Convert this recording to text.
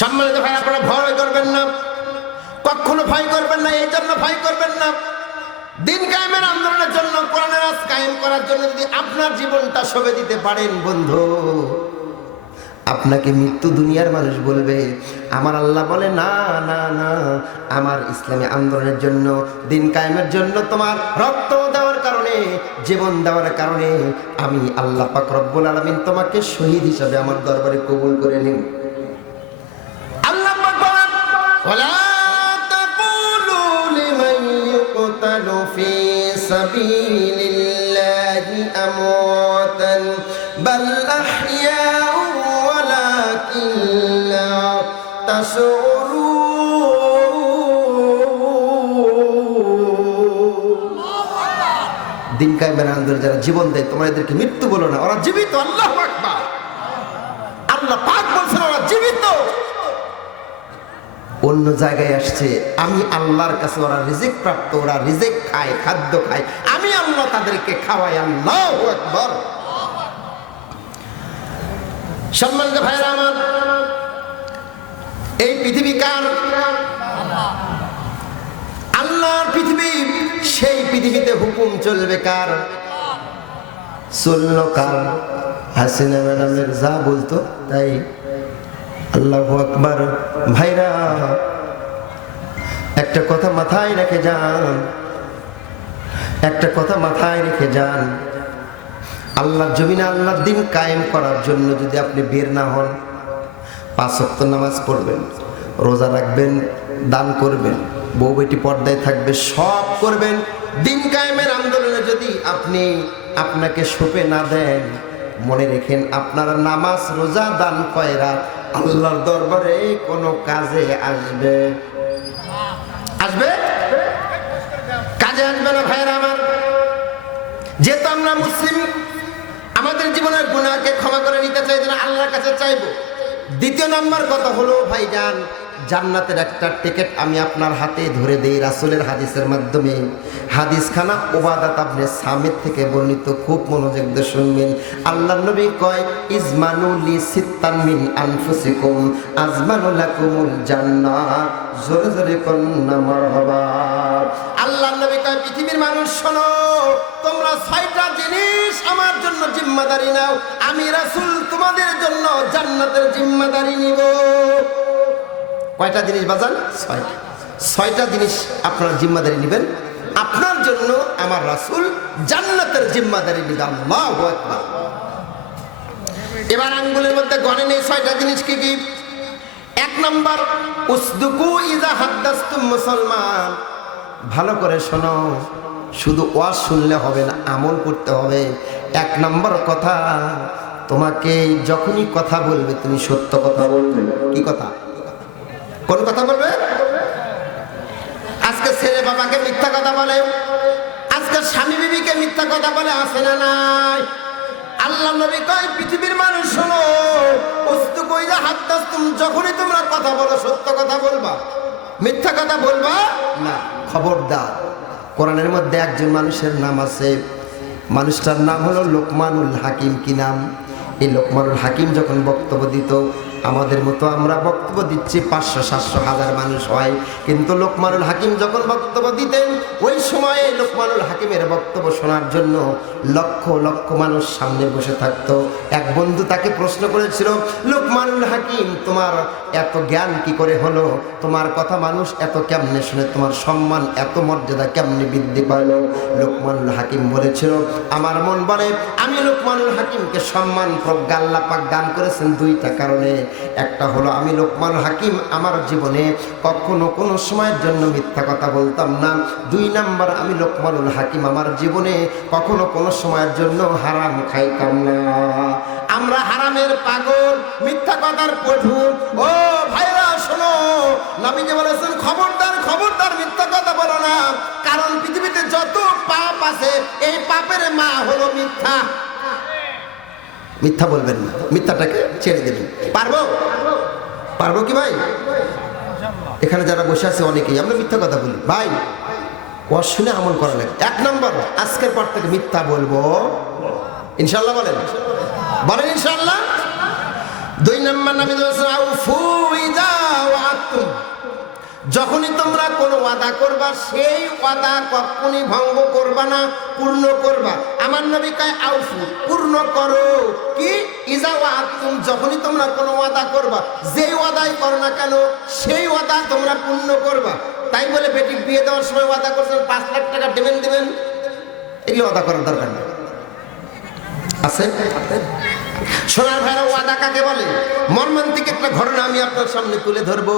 সম্মানিত ভাই, আপনারা ভয় করবেন না। কখনো ভয় করবেন না, এই জন্য ভয় করবেন না। দিন কায়েমের আন্দোলনের জন্য, কোরআনের রাজ কায়েম করার জন্য যদি আপনার জীবনটা সবে দিতে পারেন, বন্ধু, আপনাকে মৃত্যু দুনিয়ার মানুষ বলবে, আমার আল্লাহ বলে, না না না, আমার ইসলামী আন্দোলনের জন্য, দিন কায়েমের জন্য তোমার রক্ত দেওয়ার কারণে, জীবন দেওয়ার কারণে, আমি আল্লাহ পাক রব্বুল আলামিন তোমাকে শহীদ হিসাবে আমার দরবারে কবুল করে বলেন দিন কায়েমের আন্দোলন যারা জীবন দেয় তোমাদেরকে মৃত্যু বলো না। ওরা জীবিত আল্লাহ আল্লাহ পাক বলছেন ওরা জীবিত অন্য জায়গায় আসছে, আমি আল্লাহর কাছে ওরা রিজেক প্রাপ্ত, ওরা রিজেক খায়, খাদ্য খায়, আমি আল্লাহ তাদেরকে খাওয়াই, আল্লাহ একবার সম্মানিত ভাইরা আমার, এই পৃথিবী কার? আল্লাহর পৃথিবী, সেই পৃথিবীতে হুকুম চলবে কার? চলল কার? হাসিনা ম্যাডামের যা বলতো, তাই আল্লাহ আকবার। ভাইরা, একটা কথা মাথায় রেখে যান। একটা কথা মাথায় রেখে যান। আল্লাহর জমিনে আল্লাহর দিন কায়েম করার জন্য যদি আপনি বের না হন, পাঁচ ওয়াক্ত নামাজ পড়বেন, রোজা রাখবেন, দান করবেন, বউ বেটি পর্দায় থাকবে, সব করবেন। দিন কায়েমের আন্দোলনে যদি আপনি আপনাকে সোপে না দেন, মনে রেখেন আপনারা নামাজ, রোজা, দান কয়রা আল্লাহর দরবারে কোনো কাজে আসবে? আসবে? কাজে আসবে না ভাইয়ের আমার? যেহেতু আমরা মুসলিম, আমাদের জীবনের গুণাকে ক্ষমা করে নিতে চাই, যেন আল্লাহর কাছে চাইব। দ্বিতীয় নম্বর কথা হলো, ভাইজান জান্নাতের একটা টিকিট আমি আপনার হাতে ধরে দেই রাসুলের হাদিসের মাধ্যমে। হাদিসখানা ওবাদাত আপনি সামিদ থেকে বর্ণিত, খুব মনোযোগ দিয়ে শুনবেন। আল্লাহ নবী কয় ইজমানুলি সিত্তান মিন আনফুসিকুম আজমানুলাকুমুল জান্নাহ। জোরে জোরে কন্না মারহাবা। আল্লাহ নবী কয়, পৃথিবীর মানুষ শোনো, তোমরা ছয়টা জিনিস আমার জন্য জিম্মাদারি নাও। আমি রাসূল তোমাদের জন্য জান্নাতের জিম্মাদারি নিব। কয়টা জিনিস বাজান? ছয়টা ছয়টা জিনিস আপনারা জিম্মাদারি নেবেন। আপনার জন্য আমার রাসূল জান্নাতের জিম্মাদারি আকবার। এবার আঙ্গুলের মধ্যে গণে নেই ছয়টা জিনিস কি কি? এক নম্বর ইজা মুসলমান। ভালো করে শোনো, শুধু ওয়াজ শুনলে হবে না, আমল করতে হবে। এক নম্বর কথা, তোমাকে যখনই কথা বলবে, তুমি সত্য কথা বলবে। কি কথা? কোন কথা বলবে? আজকে ছেলে বাবাকে মিথ্যা কথা বলে। আজকে স্বামী বিবিকে মিথ্যা কথা বলে আসে না নাই? আল্লাহ নবী কয়, পৃথিবীর মানুষ শোনো, অস্তু কইরা হাত যখনই তোমরা কথা বলো, সত্য কথা বলবা। মিথ্যা কথা বলবা না। খবরদার। কোরআনের মধ্যে একজন মানুষের নাম আছে। মানুষটার নাম হলো লোকমানুল হাকিম। কি নাম? এই লোকমানুল হাকিম যখন বক্তব্য দিত আমাদের মতো আমরা বক্তব্য দিচ্ছি, পাঁচশো, সাতশো, হাজার মানুষ হয়। কিন্তু লোকমানুল হাকিম যখন বক্তব্য দিতেন, ওই সময়ে লোকমানুল হাকিমের বক্তব্য শোনার জন্য লক্ষ লক্ষ মানুষ সামনে বসে থাকত। এক বন্ধু তাকে প্রশ্ন করেছিল, লোকমানুল হাকিম, তোমার এত জ্ঞান কি করে হলো? তোমার কথা মানুষ এত কেমনে শুনে? তোমার সম্মান এত মর্যাদা কেমনে বৃদ্ধি পাইলো লোকমানুল হাকিম বলেছিল, আমার মন বলে, আমি লোকমানুল হাকিমকে সম্মান, প্রজ্ঞা আল্লাহ দান করেছেন দুইটা কারণে। একটা হলো আমি লোকমানুল হাকিম, আমার জীবনে কখনো কোনো সময়ের জন্য মিথ্যা কথা বলতাম না। দুই নাম্বার, আমি লোকমানুল হাকিম, আমার জীবনে কখনো কোনো সময়ের জন্য হারাম খাইতাম না। আমরা হারামের পাগল, মিথ্যা কথার পঠু ও ভাইরা, শোনো, নবীজি বলেছেন, খবরদার খবরদার মিথ্যা কথা বলো না। কারণ পৃথিবীতে যত পাপ আছে, এই পাপের মা হলো মিথ্যা। মিথ্যা বলবেন না। মিথ্যাটাকে ছেড়ে দেবেন পারব? পারব কি ভাই? এখানে যারা বসে আছে অনেকেই, আমরা মিথ্যা কথা বলি। ভাই ও শুনে আমল করা লাগে। এক নম্বর, আজকের পর থেকে মিথ্যা বলব। ইনশাল্লাহ বলেন। বলেন ইনশাল্লাহ দুই নম্বর নামে যখনই তোমরা কোনো ওয়াদা করবা, সেই ওয়াদা কখনই ভঙ্গ করবা না, পূর্ণ করবা। আমার নবী কয় আউফু পূর্ণ করো। ইজা ওয়াদ তুম যখনই তোমরা কোনো ওয়াদা করবা, যেই ওয়াদাই করো না কেন, সেই ওয়াদা তোমরা পূর্ণ করবা। তাই বলে বেটি, বিয়ে দেওয়ার সময় ওয়াদা করছেন, পাঁচ লাখ টাকা দেবেন দেবেন। এগুলো ওয়াদা করার দরকার নেই। আছে? সোনার ভাইরা ওয়াদা কাকে বলে? মর্মান্তিক একটা ঘটনা আমি আপনার সামনে তুলে ধরবো।